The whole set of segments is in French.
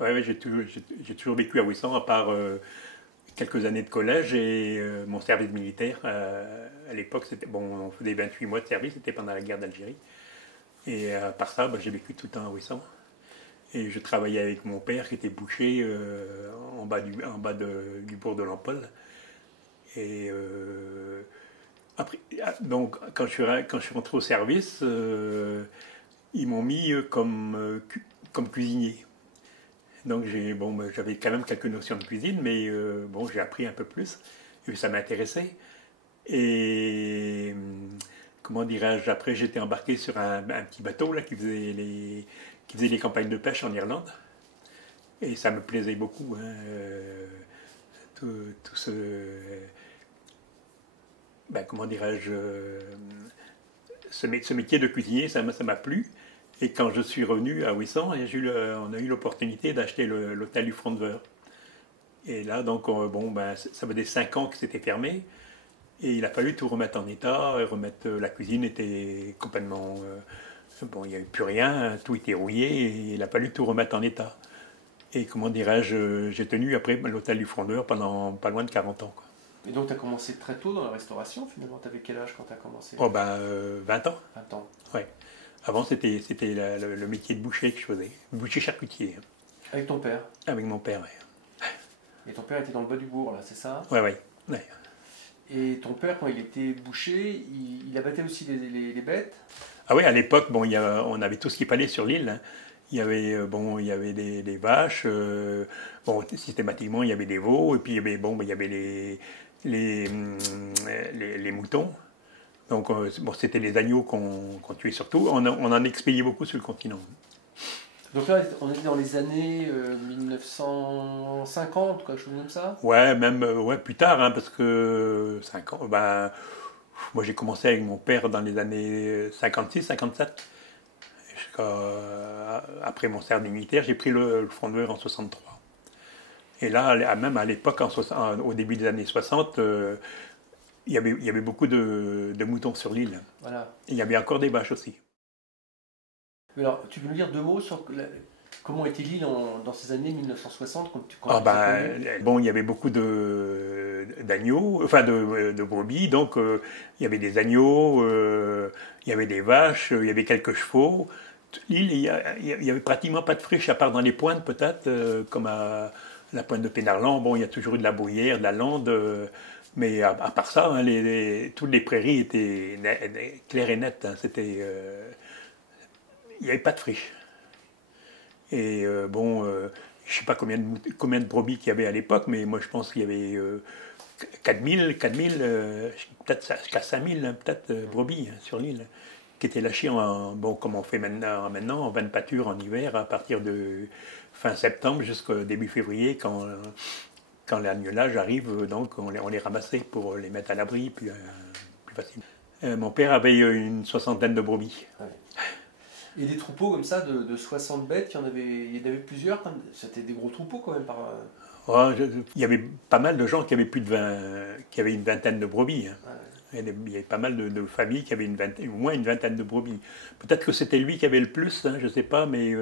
Ouais, ouais, j'ai toujours vécu à Ouessant, à part quelques années de collège et mon service militaire. À l'époque, c'était bon, on faisait 28 mois de service, c'était pendant la guerre d'Algérie. Et à part ça, bah, j'ai vécu tout le temps à Ouessant. Et je travaillais avec mon père qui était boucher du bourg de Lampol. Et après, donc, quand je suis rentré au service, ils m'ont mis comme cuisinier. Donc bon, j'avais quand même quelques notions de cuisine, mais bon, j'ai appris un peu plus. Et ça m'intéressait. Et comment dirais-je, après j'étais embarqué sur un petit bateau là, qui faisait les campagnes de pêche en Irlande. Et ça me plaisait beaucoup. Hein, tout ce. Ben, comment dirais-je, ce métier de cuisinier, ça m'a plu. Et quand je suis revenu à Ouessant, on a eu l'opportunité d'acheter l'hôtel du Front de Veur. Et là, donc, bon, ben, ça faisait 5 ans que c'était fermé. Et il a fallu tout remettre en état. La cuisine était complètement. Bon, il n'y avait plus rien, tout était rouillé. Et il a fallu tout remettre en état. Et comment dirais-je, j'ai tenu après l'hôtel du Front de Veur pendant pas loin de 40 ans. Quoi. Et donc, tu as commencé très tôt dans la restauration, finalement. Tu avais quel âge quand tu as commencé? Oh, ben, 20 ans. 20 ans. Ouais. Avant, c'était le métier de boucher que je faisais. Boucher charcutier. Avec ton père? Avec mon père, oui. Et ton père était dans le bas du bourg, là, c'est ça? Ouais, ouais. Ouais. Et ton père, quand il était boucher, il abattait aussi les bêtes? Ah oui, à l'époque, bon, on avait tout ce qu'il fallait sur l'île. Hein. Il y avait des vaches. Bon, systématiquement, il y avait des veaux. Et puis, il y avait les, les moutons. Donc, bon, c'était les agneaux qu'on tuait surtout. On en expédiait beaucoup sur le continent. Donc là, on était dans les années 1950, quelque chose comme ça? Ouais, même ouais, plus tard, hein, parce que 5 ans, ben, moi j'ai commencé avec mon père dans les années 56, 57. Après mon service militaire, j'ai pris le Front de Veur en 63. Et là, même à l'époque, au début des années 60, il y avait beaucoup de moutons sur l'île. Voilà. Et il y avait encore des vaches aussi. Alors, tu peux nous dire deux mots sur comment était l'île dans ces années 1960 bon, il y avait beaucoup d'agneaux, enfin de brebis, donc il y avait des agneaux, il y avait des vaches, il y avait quelques chevaux. L'île, il y avait pratiquement pas de friche, à part dans les pointes peut-être, comme à la pointe de Pénarland. Bon, il y a toujours eu de la bruyère, de la lande, mais à part ça, hein, toutes les prairies étaient claires et nettes. Hein, il n'y avait pas de friche. Et bon, je ne sais pas combien de brebis qu'il y avait à l'époque, mais moi je pense qu'il y avait 4000, peut-être jusqu'à 5000 hein, peut-être brebis hein, sur l'île, qui étaient lâchées bon, comme on fait maintenant en 20 pâtures en hiver, à partir de fin septembre jusqu'au début février, quand l'agnelage arrive, donc on les ramassait pour les mettre à l'abri, plus facile. Mon père avait une soixantaine de brebis. Ouais. Et des troupeaux comme ça de 60 bêtes, il y en avait plusieurs, c'était des gros troupeaux quand même. Il y avait pas mal de gens qui avaient qui avaient une vingtaine de brebis. Hein. Ouais. Il y avait pas mal de familles qui avaient au moins une vingtaine de brebis. Peut-être que c'était lui qui avait le plus, hein, je ne sais pas, mais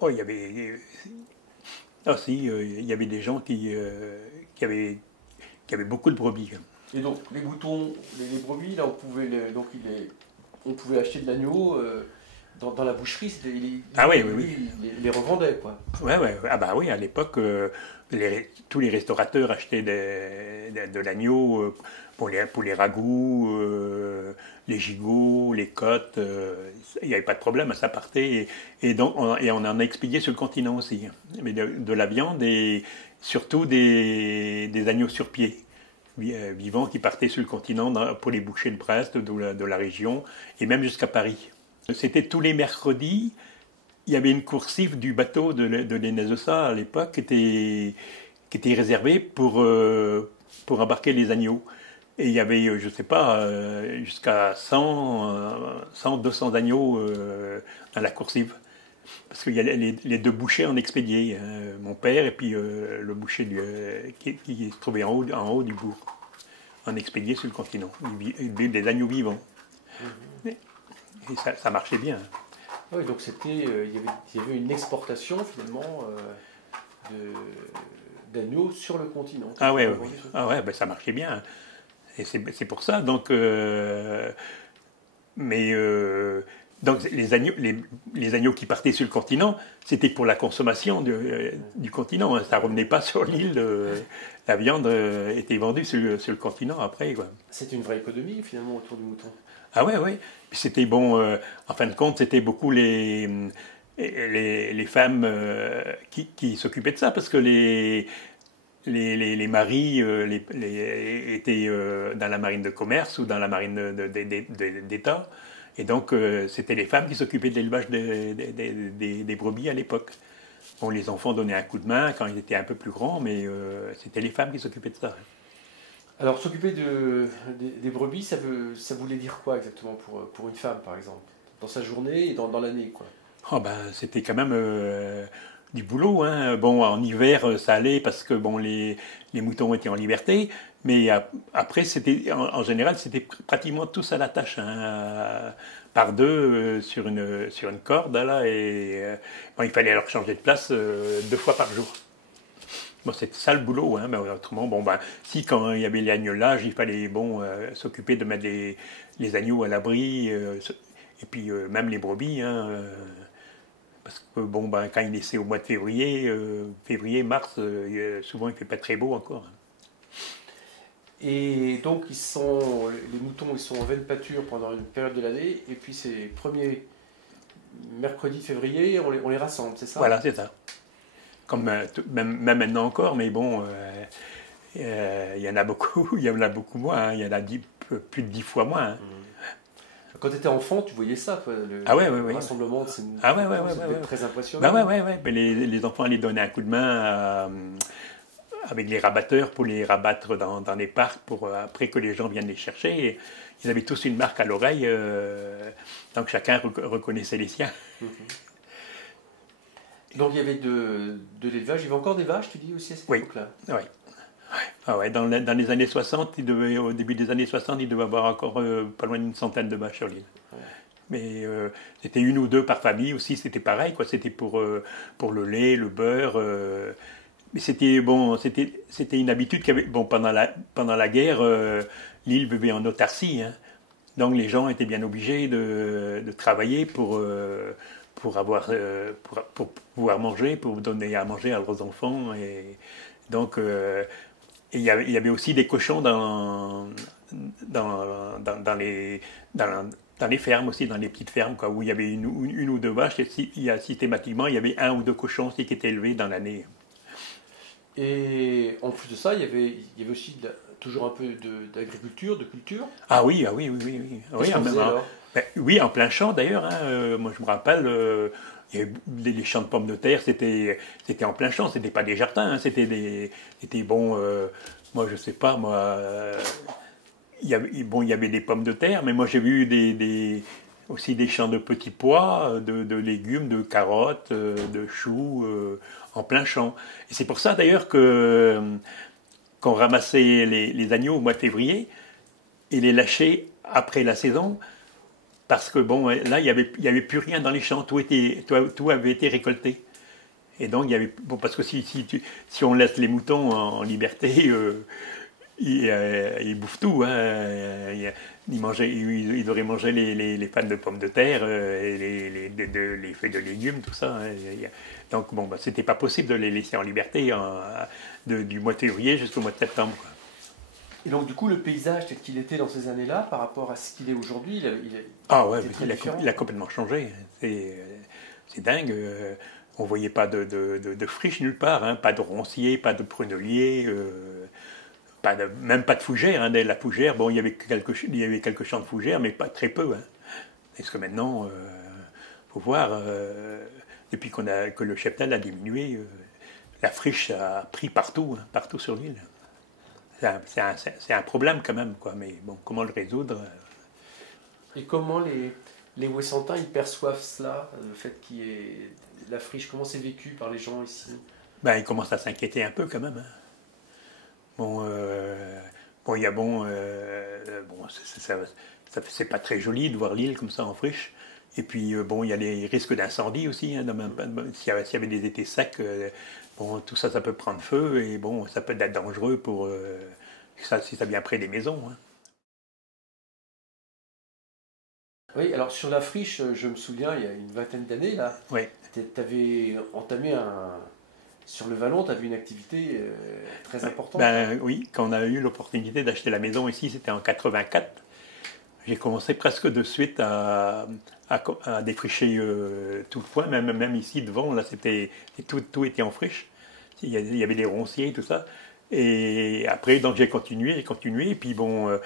oh, il y avait. Ah si, il y avait des gens qui avaient beaucoup de brebis. Hein. Et donc les moutons, les brebis, là on pouvait acheter de l'agneau dans la boucherie, ils les revendaient quoi. Ouais, ouais. Ah bah oui, à l'époque, tous les restaurateurs achetaient de l'agneau pour les ragoûts, les gigots, les côtes. Il n'y avait pas de problème, ça partait. Donc, on en a expédié sur le continent aussi. Mais de la viande et surtout des agneaux sur pied. Vivants qui partaient sur le continent pour les bouchers de Brest, de la région, et même jusqu'à Paris. C'était tous les mercredis, il y avait une coursive du bateau de l'Enesosa à l'époque qui était réservée pour embarquer les agneaux. Et il y avait, je ne sais pas, jusqu'à 200 agneaux dans la coursive. Parce qu'il y a les deux bouchers en expédié, hein, mon père et puis le boucher qui se trouvait en haut du bourg, en expédié sur le continent, des agneaux vivants. Et ça marchait bien. Oui, donc il y avait une exportation finalement d'agneaux sur le continent. Ah ouais, ouais, ah ouais, ben ça marchait bien. Et c'est pour ça. Donc, mais donc les agneaux qui partaient sur le continent, c'était pour la consommation du continent. Ça ne revenait pas sur l'île. La viande était vendue sur le continent après. C'est une vraie économie finalement autour du mouton. Ah ouais, ouais. Puis c'était bon. En fin de compte, c'était beaucoup les femmes qui s'occupaient de ça parce que les maris étaient dans la marine de commerce ou dans la marine d'État. Et donc, c'était les femmes qui s'occupaient de l'élevage des brebis à l'époque. Bon, les enfants donnaient un coup de main quand ils étaient un peu plus grands, mais c'était les femmes qui s'occupaient de ça. Alors, s'occuper des brebis, ça voulait dire quoi exactement pour une femme, par exemple, dans sa journée et dans l'année, quoi? Oh ben, c'était quand même du boulot. Hein. Bon, en hiver, ça allait parce que bon, les moutons étaient en liberté, mais après, en général, c'était pratiquement tous à la tâche, hein, par deux sur une corde, là, et bon, il fallait leur changer de place 2 fois par jour. Bon, c'était ça le boulot, hein, mais autrement, bon, ben, si quand il y avait l'agnelage, il fallait bon, s'occuper de mettre les agneaux à l'abri, et puis même les brebis, hein, parce que bon, ben, quand il naissait au mois de février, mars, souvent il ne fait pas très beau encore. Et donc les moutons ils sont en veine pâture pendant une période de l'année, et puis c'est les premiers mercredis de février, on les rassemble, c'est ça? Voilà, c'est ça. Comme même maintenant encore, mais bon, il y en a beaucoup, il y en a beaucoup moins, hein, il y en a plus de 10 fois moins. Hein. Quand tu étais enfant, tu voyais ça, le rassemblement de ces moutons, c'était très impressionnant. Mais les enfants allaient donner un coup de main avec les rabatteurs pour les rabattre dans les parcs pour après que les gens viennent les chercher. Et ils avaient tous une marque à l'oreille, donc chacun reconnaissait les siens. Donc il y avait de l'élevage, il y avait encore des vaches, tu dis aussi à cette époque-là? Oui. Ah ouais, dans les années 60, au début des années 60, il devait y avoir encore pas loin d'une centaine de vaches sur l'île. Ouais. Mais c'était une ou deux par famille aussi, c'était pareil, quoi. C'était pour le lait, le beurre. Mais c'était bon, c'était une habitude qu'il y avait. Bon, pendant la guerre, l'île vivait en autarcie, hein. Donc les gens étaient bien obligés de travailler pour pouvoir manger, pour donner à manger à leurs enfants. Et donc, il y avait aussi des cochons dans les fermes aussi, dans les petites fermes, quoi, où il y avait une ou deux vaches. Et systématiquement, il y avait un ou deux cochons aussi qui étaient élevés dans l'année. Et en plus de ça, il y avait aussi toujours un peu d'agriculture, de culture. Ah oui. Oui, en plein champ d'ailleurs. Hein, moi, je me rappelle, il y avait les champs de pommes de terre, c'était en plein champ, c'était pas des jardins, hein, c'était bon. Moi, je sais pas, moi. Il y avait des pommes de terre, mais moi j'ai vu aussi des champs de petits pois, de légumes, de carottes, de choux, en plein champ. Et c'est pour ça d'ailleurs qu'on ramassait les agneaux au mois de février et les lâchait après la saison, parce que bon, là, il y avait plus rien dans les champs, tout avait été récolté. Et donc, parce que si on laisse les moutons en liberté, ils bouffent tout. Hein. Ils devraient manger les fans de pommes de terre, et les feuilles de légumes, tout ça. Hein. Donc, bon, c'était pas possible de les laisser en liberté du mois de février jusqu'au mois de septembre. Quoi. Et donc, du coup, le paysage tel qu'il était dans ces années-là, par rapport à ce qu'il est aujourd'hui, il a complètement changé. C'est dingue. On ne voyait pas de friches nulle part, hein. Pas de ronciers, pas de pruneliers, même pas de fougères. Hein. La fougère, bon, il y avait quelques champs de fougères, mais pas très peu. Hein. Parce que maintenant, faut voir, depuis que le cheptel a diminué, la friche a pris partout, hein, partout sur l'île. C'est un problème quand même, quoi. Mais bon, comment le résoudre? Et comment les Ouessantins ils perçoivent cela, le fait qu'il y ait la friche, comment c'est vécu par les gens ici? Ben, ils commencent à s'inquiéter un peu quand même. Hein. Bon, il y a c'est pas très joli de voir l'île comme ça en friche. Et puis, bon, il y a les risques d'incendie aussi. Hein, s'il y avait des étés secs, bon, tout ça, ça peut prendre feu. Et bon, ça peut être dangereux pour si ça vient près des maisons. Hein. Oui, alors sur la friche, je me souviens, il y a une vingtaine d'années, là, Oui. tu avais entamé sur le Vallon, tu avais une activité très importante. Ben, oui, quand on a eu l'opportunité d'acheter la maison ici, c'était en 84. J'ai commencé presque de suite à défricher tout le coin, même ici devant, là, tout était en friche. Il y avait des ronciers, tout ça. Et après, donc j'ai continué, et puis bon,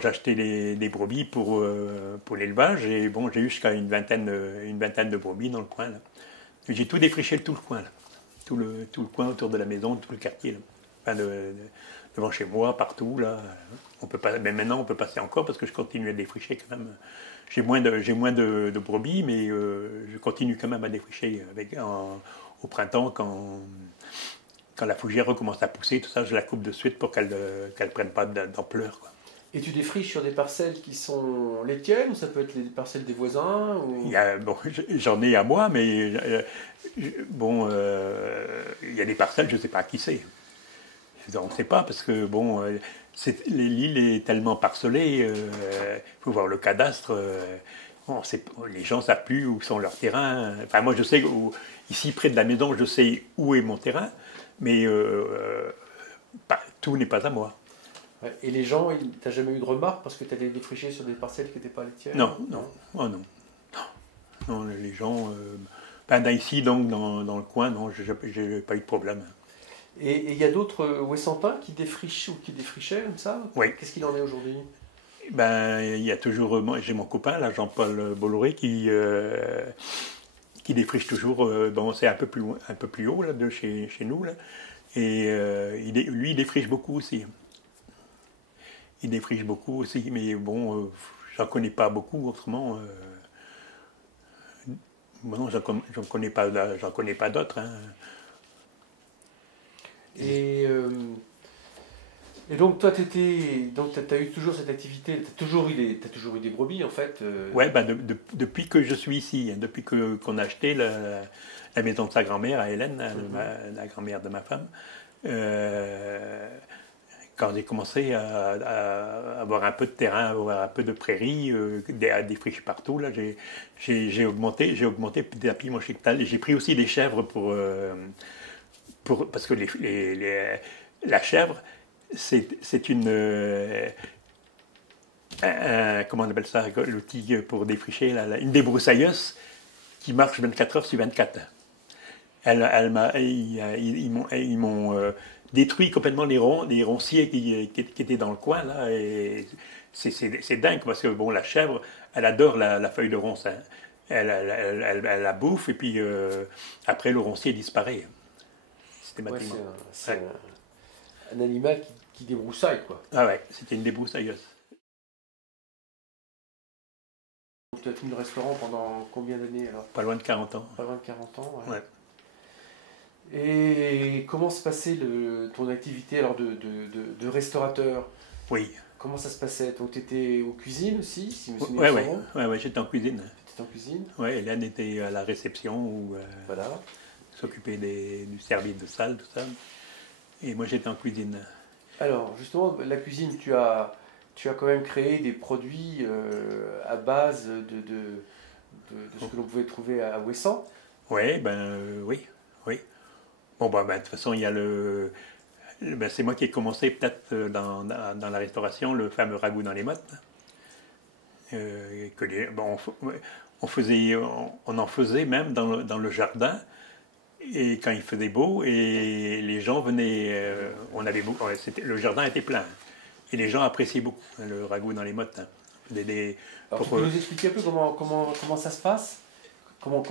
j'achetais des brebis pour l'élevage, et bon, j'ai eu jusqu'à une vingtaine de brebis dans le coin, là. J'ai tout défriché, tout le coin, là. Tout le coin autour de la maison, tout le quartier, là. Enfin, devant chez moi, partout, là. On peut pas, mais maintenant, on peut passer encore parce que je continue à défricher quand même. J'ai moins de brebis, mais je continue quand même à défricher au printemps quand la fougère recommence à pousser, tout ça, je la coupe de suite pour qu'elle ne prenne pas d'ampleur, quoi. Et tu défriches sur des parcelles qui sont les tiennes, ou ça peut être les parcelles des voisins ou... Bon, j'en ai à moi, mais bon, il y a des parcelles, je ne sais pas à qui c'est. On ne sait pas, parce que bon, l'île est tellement parcelée, il faut voir le cadastre. Les gens ne savent plus où sont leurs terrains. Enfin, moi, je sais, ici, près de la maison, je sais où est mon terrain, mais tout n'est pas à moi. Ouais. Et les gens, t'as jamais eu de remarques parce que tu allais défricher sur des parcelles qui n'étaient pas les tiennes? Non, non, oh non. Non, les gens, ici, donc, dans le coin, non, je n'ai pas eu de problème. Et il y a d'autres Ouessantins qui défrichent ou qui défrichaient comme ça? Oui. Qu'est-ce qu'il en est aujourd'hui? Il y a toujours, j'ai mon copain, là, Jean-Paul Bolloré, qui défriche toujours. Bon, c'est un peu plus haut là, de chez nous. Là. Et lui, il défriche beaucoup aussi. Il défriche beaucoup aussi, mais bon, j'en connais pas beaucoup autrement. Bon, j'en connais pas d'autres. Hein. Et donc toi, tu as eu toujours cette activité, tu as toujours eu des brebis en fait. Ouais, depuis que je suis ici, hein, depuis qu'on a acheté la maison de sa grand-mère à Hélène, la grand-mère de ma femme, quand j'ai commencé à avoir un peu de terrain, à avoir un peu de prairies, à défricher partout, là, j'ai augmenté petit à petit mon cheptel. J'ai pris aussi des chèvres parce que la chèvre, c'est une... comment on appelle ça, l'outil pour défricher, une débroussailleuse qui marche 24 heures sur 24. Ils m'ont détruit complètement les ronciers qui étaient dans le coin, là, et c'est dingue, parce que bon, la chèvre, elle adore la feuille de ronce. Hein. Elle la bouffe, et puis après, le roncier disparaît. Systématiquement. Ouais, c'est un animal qui débroussaille, quoi. Ah ouais, c'était une débroussailleuse. Tu as tenu le restaurant pendant combien d'années alors? Pas loin de 40 ans. Pas loin de 40 ans, ouais. Ouais. Et comment se passait ton activité alors de restaurateur? Oui. Comment ça se passait? Donc tu étais aux cuisines aussi, si je me souviens bien. Ouais, j'étais en cuisine. Tu étais en cuisine? Oui, Hélène était à la réception ou voilà. S'occuper du service de salle, tout ça. Et moi j'étais en cuisine. Alors justement, la cuisine, tu as quand même créé des produits à base de ce que l'on pouvait trouver à Ouessant. Ouais, oui. Bon, de toute façon, il y a c'est moi qui ai commencé peut-être dans la restauration, le fameux ragoût dans les mottes. On en faisait même dans le jardin, et quand il faisait beau, et les gens venaient, le jardin était plein, et les gens appréciaient beaucoup le ragoût dans les mottes. Hein. Alors, tu peux nous expliquer un peu comment ça se passe? Comment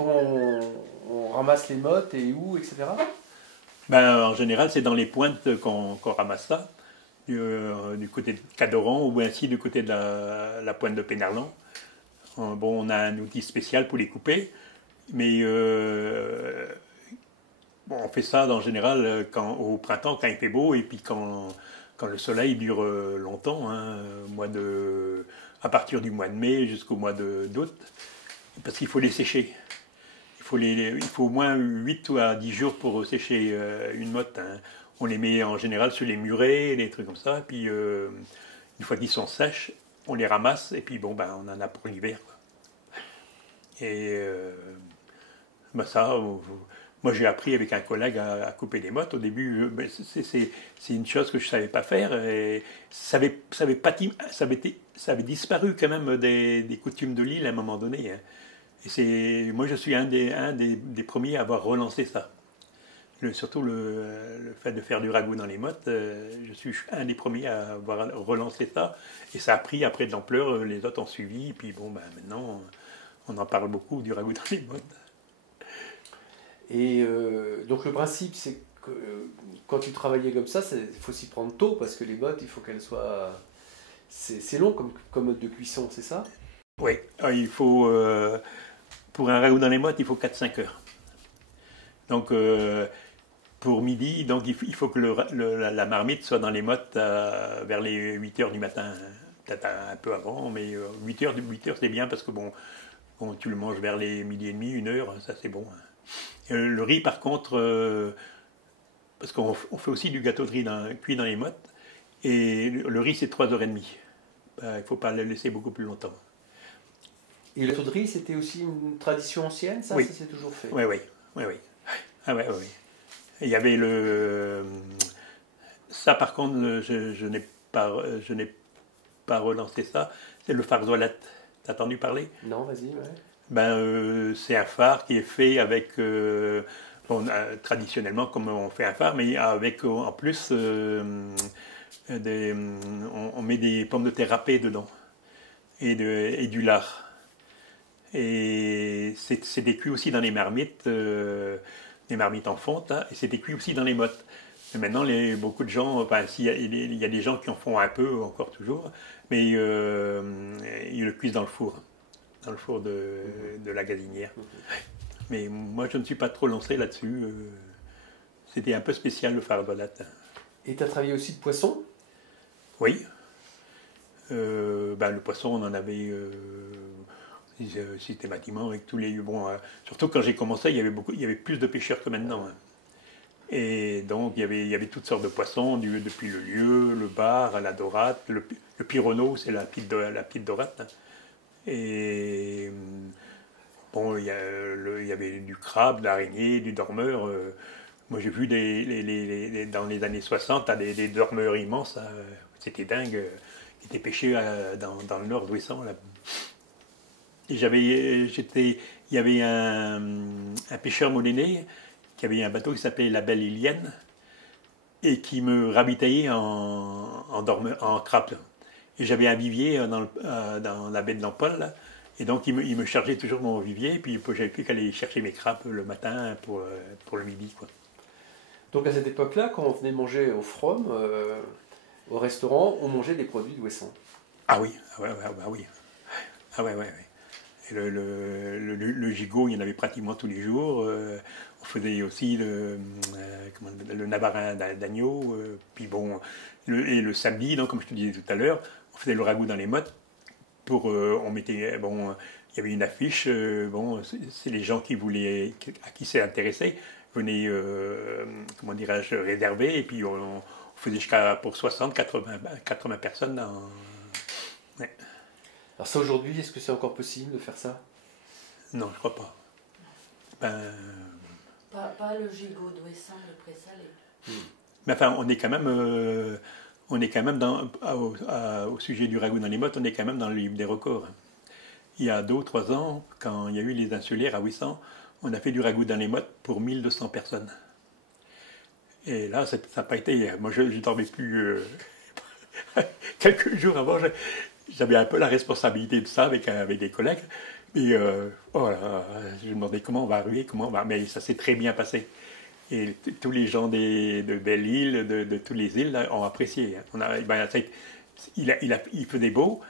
on ramasse les mottes et où, etc. En général, c'est dans les pointes qu'on ramasse ça, du côté de Cadoran ou ainsi du côté de la pointe de Pénarland. On a un outil spécial pour les couper, mais on fait ça en général au printemps quand il fait beau, et puis quand le soleil dure longtemps, hein, à partir du mois de mai jusqu'au mois d'août. parce qu'il faut les sécher. Il faut au moins 8 à 10 jours pour sécher une motte. Hein. On les met en général sur les murets, des trucs comme ça. Et puis, une fois qu'ils sont sèches, on les ramasse. Et puis, bon, on en a pour l'hiver. Et ça, moi, j'ai appris avec un collègue à couper des mottes. Au début, c'est une chose que je ne savais pas faire. Et ça avait disparu quand même des coutumes de l'île à un moment donné. Hein. Et moi, je suis un des premiers à avoir relancé ça. Surtout le fait de faire du ragoût dans les mottes, je suis un des premiers à avoir relancé ça. Et ça a pris après de l'ampleur, les autres ont suivi. Et puis bon, maintenant, on en parle beaucoup du ragoût dans les mottes. Et donc le principe, c'est que quand tu travaillais comme ça, il faut s'y prendre tôt, parce que les mottes, il faut qu'elles soient... C'est long comme mode de cuisson, c'est ça? Oui, il faut... pour un ragoût dans les mottes, il faut 4-5 heures. Donc, pour midi, donc il faut que la marmite soit dans les mottes vers les 8 heures du matin. Peut-être un peu avant, mais 8 heures c'est bien parce que bon, tu le manges vers les midi et demi, 1 heure, ça c'est bon. Le riz, par contre, parce qu'on fait aussi du gâteau de riz cuit dans les mottes, et le riz c'est 3h30. Il ne faut pas le laisser beaucoup plus longtemps. Et le gâteau de riz, c'était aussi une tradition ancienne, ça? Oui. Ça s'est toujours fait? Oui. Ah ouais. Il y avait ça par contre, je n'ai pas relancé ça, c'est le farzolet. T'as entendu parler? Non, vas-y, ouais. C'est un phare qui est fait avec, traditionnellement comme on fait un phare, mais avec en plus, on met des pommes de terre râpées dedans et du lard. Et c'est cuit aussi dans les marmites en fonte, hein, et c'est cuit aussi dans les mottes. Et maintenant, beaucoup de gens, il y a des gens qui en font un peu, encore toujours, mais ils le cuisent dans le four de la gazinière. Mais moi, je ne suis pas trop lancé là-dessus. C'était un peu spécial, le fardolat. Et tu as travaillé aussi de poisson? Oui. Le poisson, on en avait systématiquement avec tous les... Bon, surtout quand j'ai commencé, il y avait plus de pêcheurs que maintenant. Hein. Et donc, il y avait toutes sortes de poissons, depuis le lieu, le bar, la dorate, le pironneau, c'est la petite dorate. Hein. Et bon, il y avait du crabe, de l'araignée, du dormeur. Moi, j'ai vu dans les années 60, des dormeurs immenses. C'était dingue. Qui étaient pêchés dans le nord d'Ouessant. Et il y avait un pêcheur monéné qui avait un bateau qui s'appelait la Belle Ilienne et qui me ravitaillait en crabe. Et j'avais un vivier dans la baie de l'Empole, et donc il me chargeait toujours mon vivier, et puis j'avais plus qu'à aller chercher mes crabes le matin pour le midi. Quoi. Donc à cette époque-là, quand on venait manger au From, au restaurant, on mangeait des produits d'Ouessant. Ah oui, oui. Ah ouais. Et le gigot, il y en avait pratiquement tous les jours. On faisait aussi le navarin d'agneau. Puis bon, et le samedi, donc, comme je te disais tout à l'heure, on faisait le ragoût dans les mottes. On mettait, il y avait une affiche. C'est les gens à qui c'est intéressé, venaient, réserver. Et puis on faisait pour 60, 80 personnes. Ouais. Alors ça, aujourd'hui, est-ce que c'est encore possible de faire ça? Non, je crois pas. Pas le gigot d'Ouessant, le présalé. Mais enfin, on est quand même au sujet du ragoût dans les mottes, on est quand même dans le livre des records. Il y a 2 ou 3 ans, quand il y a eu les insulaires à Ouessant, on a fait du ragoût dans les mottes pour 1200 personnes. Et là, ça n'a pas été... Moi, je ne dormais plus... quelques jours avant, j'avais un peu la responsabilité de ça avec des collègues. Et je me demandais comment on va arriver, mais ça s'est très bien passé. Et tous les gens de Belle-Île, de toutes les îles, là, ont apprécié. Il faisait beau,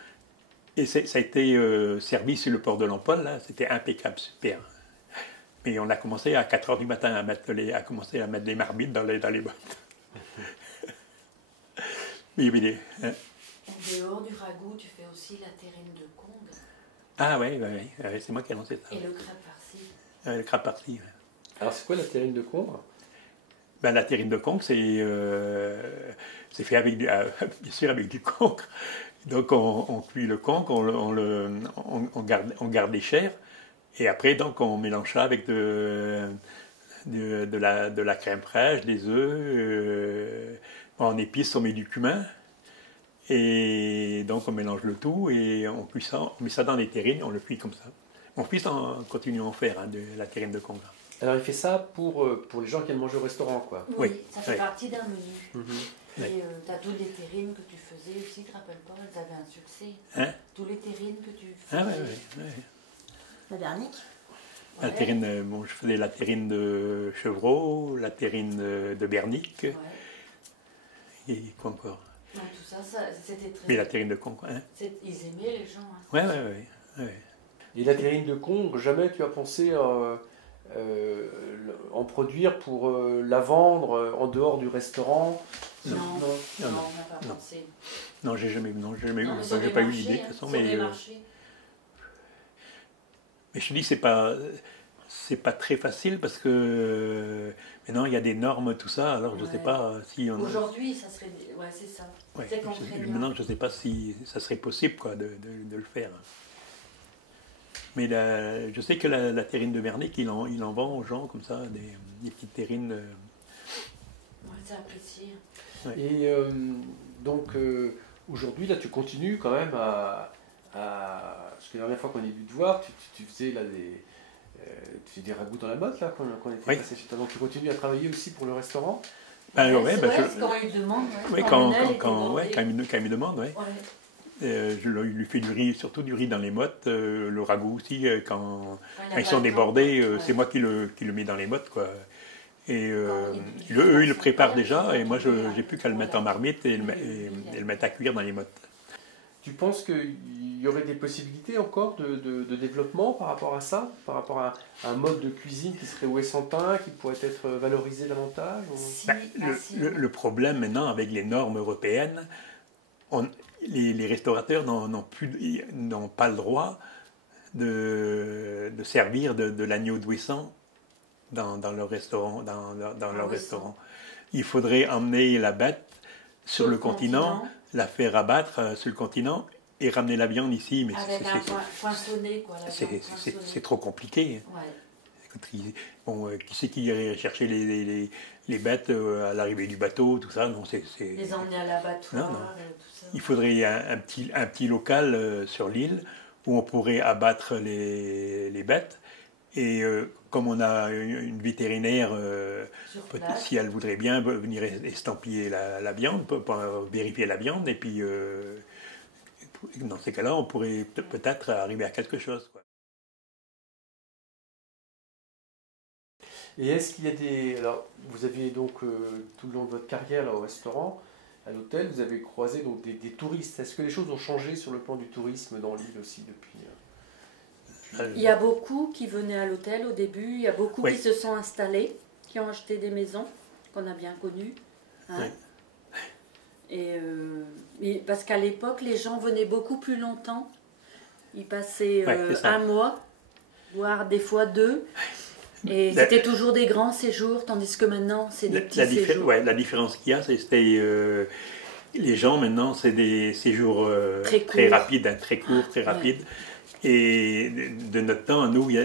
et ça a été servi sur le port de l'Empole, c'était impeccable, super. Mais on a commencé à 4h du matin à mettre les marmites dans les boîtes. En dehors du ragoût, tu fais aussi la terrine de Congue. Ah oui, c'est moi qui ai lancé ça. Et le crabe farci. Le crabe farci. Ouais. Alors c'est quoi la terrine de Congres? Ben, la terrine de Congres, c'est fait avec bien sûr avec du concre. Donc on cuit le concre, on garde les chairs, et après donc on mélange ça avec de la crème fraîche, des œufs, en épices on met du cumin, et donc on mélange le tout et on cuit ça, on met ça dans les terrines, on le cuit comme ça. Mon fils continue à en faire de la terrine de Congres. Alors il fait ça pour les gens qui aiment manger au restaurant, quoi. Oui, Oui, ça fait oui. partie d'un menu. Mhm. Et tu as toutes les terrines que tu faisais aussi, tu te rappelles pas, elles avaient un succès. Hein? Tous les terrines que tu faisais. Ah oui. La dernière. La terrine, je faisais la terrine de Chevreau, la terrine de Bernic, Ouais. et quoi encore. Donc, tout ça, c'était très... Mais la terrine de Congres, hein? Ils aimaient les gens. Hein. Ouais. Et la terrine de Congres, jamais tu as pensé en produire pour la vendre en dehors du restaurant? Non, Non. on n'a pas pensé. Non, j'ai jamais eu, mais enfin, j'ai pas eu l'idée de toute façon, mais je te dis, c'est pas très facile parce que maintenant il y a des normes, tout ça, alors je sais pas si on... Aujourd'hui, ça serait... Ouais, c'est ça. Ouais, C'est contraignant. maintenant, je sais pas si ça serait possible quoi, de le faire. Mais je sais que la terrine de Bernic, il en vend aux gens comme ça, des petites terrines. Ouais, c'est apprécié. Ouais. Et donc aujourd'hui, là, tu continues quand même parce que la dernière fois qu'on est venu te voir, tu faisais là tu fais des ragoûts dans la motte là, qu'on était passé chez toi. Donc tu continues à travailler aussi pour le restaurant? Quand il demande. Oui, quand il me demande, oui. Je lui fais du riz, surtout du riz dans les mottes, le ragoût aussi, quand ils sont débordés, c'est moi qui le mets dans les mottes, quoi. Et eux, ils le préparent déjà, et moi, j'ai plus qu'à le mettre en marmite et le mettre à cuire dans les mottes. Tu penses qu'il y aurait des possibilités encore de développement par rapport à ça, par rapport à un mode de cuisine qui serait ouessantin, qui pourrait être valorisé davantage le problème maintenant avec les normes européennes, les restaurateurs n'ont pas le droit de servir de l'agneau d'Ouessant dans leur restaurant. Leur restaurant. Il faudrait emmener la bête sur le continent, la faire abattre sur le continent et ramener la viande ici. Mais avec un poinçonné, quoi. C'est trop compliqué. Ouais. Bon, qui c'est qui irait chercher les bêtes à l'arrivée du bateau, tout ça? Non, les emmener à l'abattoir, tout ça. Il faudrait un petit local sur l'île où on pourrait abattre les bêtes. Et comme on a une vétérinaire, si elle voudrait bien venir estampiller la viande, pour vérifier la viande, et puis dans ces cas-là, on pourrait peut-être arriver à quelque chose, quoi. Et est-ce qu'il y a des... Alors, vous aviez donc, tout le long de votre carrière là, au restaurant, à l'hôtel, vous avez croisé donc, des touristes. Est-ce que les choses ont changé sur le plan du tourisme dans l'île aussi depuis... Il y a beaucoup qui venaient à l'hôtel au début, il y a beaucoup qui se sont installés, qui ont acheté des maisons, qu'on a bien connues. Hein. Et parce qu'à l'époque, les gens venaient beaucoup plus longtemps. Ils passaient un mois, voire des fois 2. Et c'était toujours des grands séjours, tandis que maintenant, c'est des petits séjours. La différence qu'il y a, c'était... les gens, maintenant, c'est des séjours très rapides, hein, très courts, très rapides. Et de notre temps, nous, il y a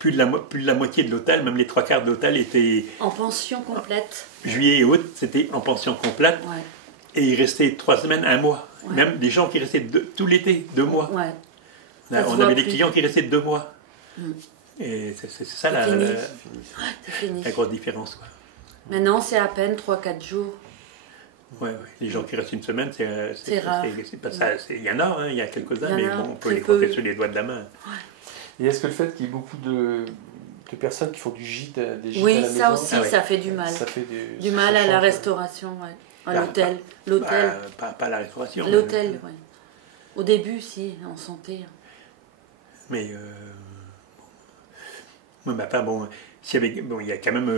plus de la moitié de l'hôtel, même les 3/4 de l'hôtel étaient... En pension complète. Juillet et août, c'était en pension complète. Ouais. Et il restait 3 semaines, 1 mois. Ouais. Même des gens qui restaient tout l'été, 2 mois. Ouais. On avait des clients qui restaient 2 mois. Et c'est ça la grosse différence, quoi. Maintenant, c'est à peine 3-4 jours. Les gens qui restent une semaine, c'est rare. Il y en a, hein, il y a quelques-uns, mais bon, on peut les compter sur les doigts de la main. Et est-ce que le fait qu'il y ait beaucoup de personnes qui font des gîtes à la maison... Oui, ça aussi, ça fait du mal. Ça fait du mal à la restauration, à l'hôtel. Pas la restauration. L'hôtel, oui. Au début, si, on sentait. Mais... bon, il y a quand même...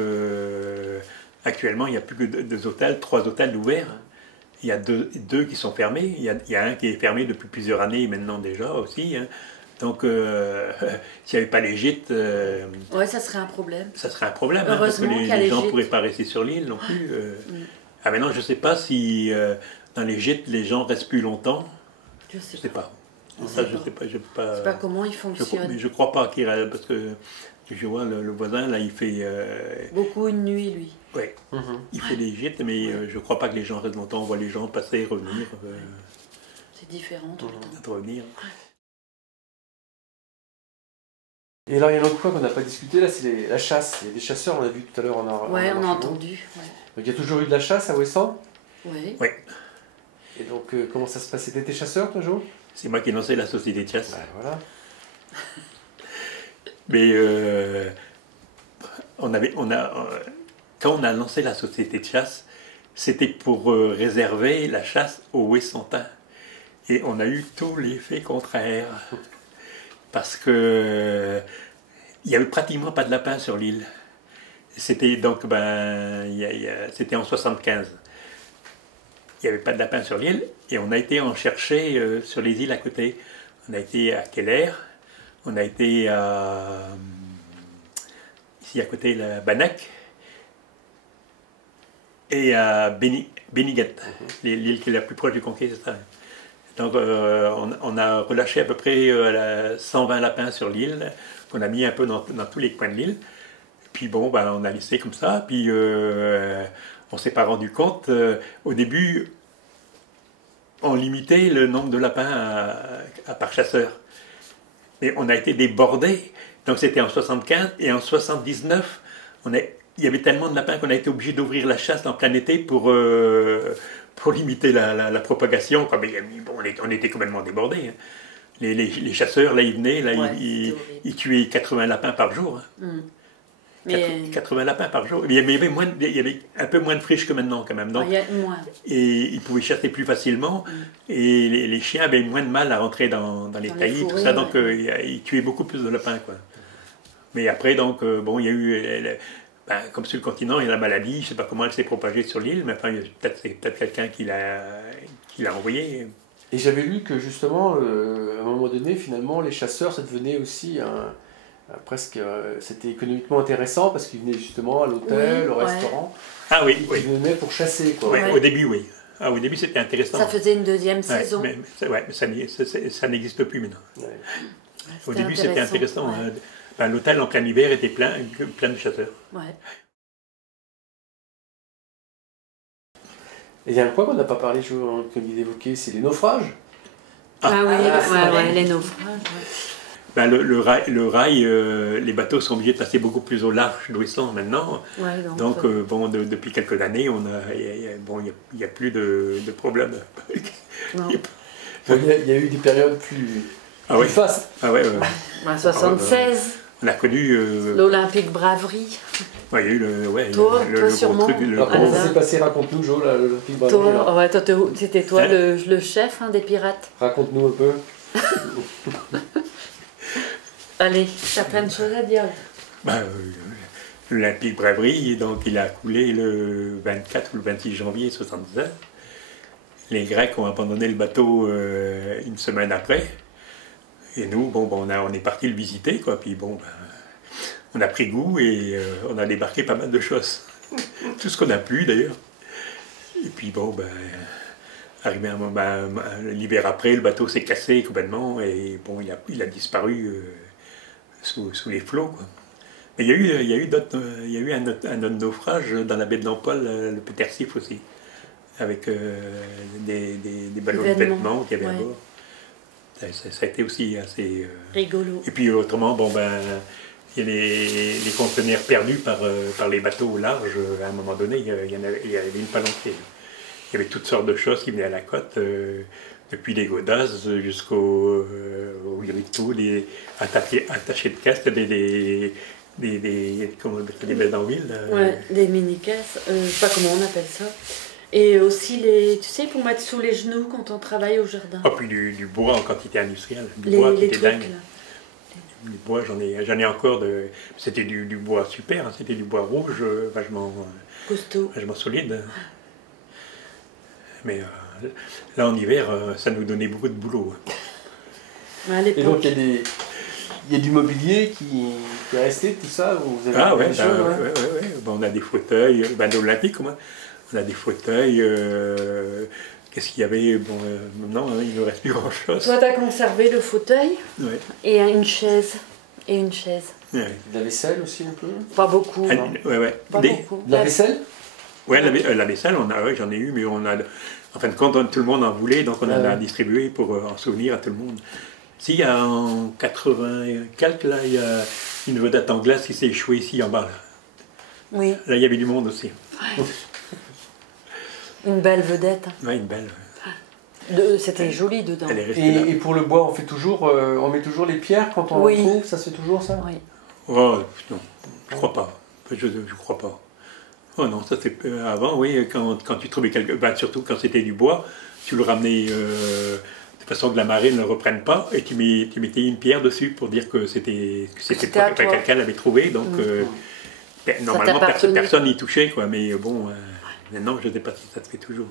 actuellement, il n'y a plus que 2 hôtels, 3 hôtels ouverts. il y a deux qui sont fermés. Il y a un qui est fermé depuis plusieurs années maintenant déjà aussi. Hein. Donc, s'il n'y avait pas les gîtes... ouais, ça serait un problème. Ça serait un problème, heureusement, parce que les gens ne pourraient pas rester sur l'île non plus. Ah, maintenant, je ne sais pas si dans les gîtes, les gens restent plus longtemps. Je sais pas. Ça, je ne sais pas. Je sais pas comment ils fonctionnent. Mais je ne crois pas qu'il reste, parce que je vois le voisin, là, il fait... beaucoup une nuit, lui. Oui, il fait des gîtes, mais je ne crois pas que les gens restent longtemps. On voit les gens passer, revenir. C'est différent tout le temps. Revenir. Et alors, il y a un autre point qu'on n'a pas discuté, là, c'est la chasse. Il y a des chasseurs, on a vu tout à l'heure. On a entendu. Ouais. Donc, il y a toujours eu de la chasse à Ouessant? Oui. Oui. Et donc, comment ça se passe? C'était tes chasseurs, toi, Jo? C'est moi qui ai lancé la société de chasse. Ben, voilà. Mais quand on a lancé la société de chasse, c'était pour réserver la chasse aux Ouessantins. Et on a eu tout l'effet contraire. Parce que il n'y avait pratiquement pas de lapins sur l'île. C'était donc, c'était en 75. Il n'y avait pas de lapins sur l'île et on a été en chercher sur les îles à côté. On a été à Keller, on a été ici à côté, à Bannac, et à Benigat, l'île qui est la plus proche du Conquet, c'est ça. Donc on a relâché à peu près 120 lapins sur l'île, qu'on a mis un peu dans tous les coins de l'île. Puis bon, on a laissé comme ça, puis on s'est pas rendu compte. Au début, on limitait le nombre de lapins par chasseur. Mais on a été débordés. Donc c'était en 75 et en 79, il y avait tellement de lapins qu'on a été obligé d'ouvrir la chasse en plein été pour limiter la propagation. Mais, bon, on était complètement débordés. Hein. Les chasseurs, là, ils venaient, là, ils tuaient 80 lapins par jour. Hein. Mais... 80 lapins par jour. Il y avait un peu moins de friches que maintenant, quand même. Donc, il y a moins. Et ils pouvaient chasser plus facilement. Et les chiens avaient moins de mal à rentrer dans les taillis, tout ça. Donc, ils tuaient beaucoup plus de lapins, quoi. Mais après, donc, il y a eu... comme sur le continent, il y a la maladie. Je ne sais pas comment elle s'est propagée sur l'île, mais enfin, c'est peut-être quelqu'un qui l'a envoyé. Et j'avais lu que, justement, à un moment donné, finalement, les chasseurs, ça devenait aussi presque, c'était économiquement intéressant parce qu'ils venaient justement à l'hôtel, au restaurant. Ah oui, Ils venaient pour chasser, quoi. Oui, au début, oui. Ah, au début, c'était intéressant. Ça faisait une deuxième saison. Mais ça n'existe plus maintenant. Ouais. Au début, c'était intéressant. Ouais. L'hôtel en plein hiver était plein de chasseurs. Ouais. Et il y a un point qu'on n'a pas parlé, comme il évoquait, c'est les naufrages. Les naufrages. Ouais. Le rail, les bateaux sont obligés de passer beaucoup plus au large d'Ouessant maintenant. Ouais, donc, depuis quelques années, il n'y a plus de problème. Il y a eu des périodes plus fastes. Ah ouais. En 76. On a connu... l'Olympique Braverie. Ouais, il y a eu le sûrement. Truc, comment ça s'est passé? Raconte-nous, Jo, l'Olympique Braverie. C'était toi le chef des pirates. Raconte-nous un peu. Allez, t'as plein de choses à dire. L'Olympique Braverie, donc il a coulé le 24 ou le 26 janvier 1977. Les Grecs ont abandonné le bateau une semaine après. Et nous, on est parti le visiter, quoi. Puis on a pris goût et on a débarqué pas mal de choses. Tout ce qu'on a pu, d'ailleurs. Et puis arrivé un moment, l'hiver après, le bateau s'est cassé complètement et il a disparu sous les flots, quoi. Mais il y a eu un autre naufrage dans la baie de Nampol, le Petersif aussi, avec des ballons de vêtements qu'il y avait à bord. Ça a été aussi assez... rigolo. Et puis autrement, il y a les conteneurs perdus par les bateaux au large. À un moment donné, il y avait une palanquée. Il y avait toutes sortes de choses qui venaient à la côte, depuis les godasses jusqu'au rictou, des attachés de casque, des bidonvilles. Des mini-caisses, je ne sais pas comment on appelle ça. Et aussi, tu sais, pour mettre sous les genoux quand on travaille au jardin. Ah, puis du bois en quantité industrielle. Du bois qui était dingue. Du bois, j'en ai encore de... C'était du bois super, hein, c'était du bois rouge, vachement... costaud. Vachement solide. Mais là, en hiver, ça nous donnait beaucoup de boulot. Et donc, il y a du mobilier qui est resté, tout ça où vous avez on a des fauteuils, de l'Olympique, on a des fauteuils. Qu'est-ce qu'il y avait? Bon, non, il ne reste plus grand-chose. Toi, tu as conservé le fauteuil et une chaise. Et une chaise. De la vaisselle aussi un peu? Pas beaucoup. Non. Pas beaucoup. De la vaisselle? Oui, la vaisselle, j'en ai eu, mais on a. En fin de compte, tout le monde en voulait, donc on en a distribué pour en souvenir à tout le monde. Si, en 80 et quelques, là, il y a une vedette anglaise qui s'est échouée ici en bas. Là. Oui. Là, il y avait du monde aussi. Ouais. Une belle vedette. Oui, une belle. C'était joli dedans. Et pour le bois, on met toujours les pierres quand on trouve, ça se fait toujours ça? Oui. Oh, non, je crois pas. Je crois pas. Oh non, ça c'est avant, oui, quand tu trouvais surtout quand c'était du bois, tu le ramenais de façon que la marée ne le reprenne pas, et tu mettais une pierre dessus pour dire que c'était quelqu'un l'avait trouvé, donc normalement personne n'y touchait, quoi, mais bon, maintenant je ne sais pas si ça se fait toujours.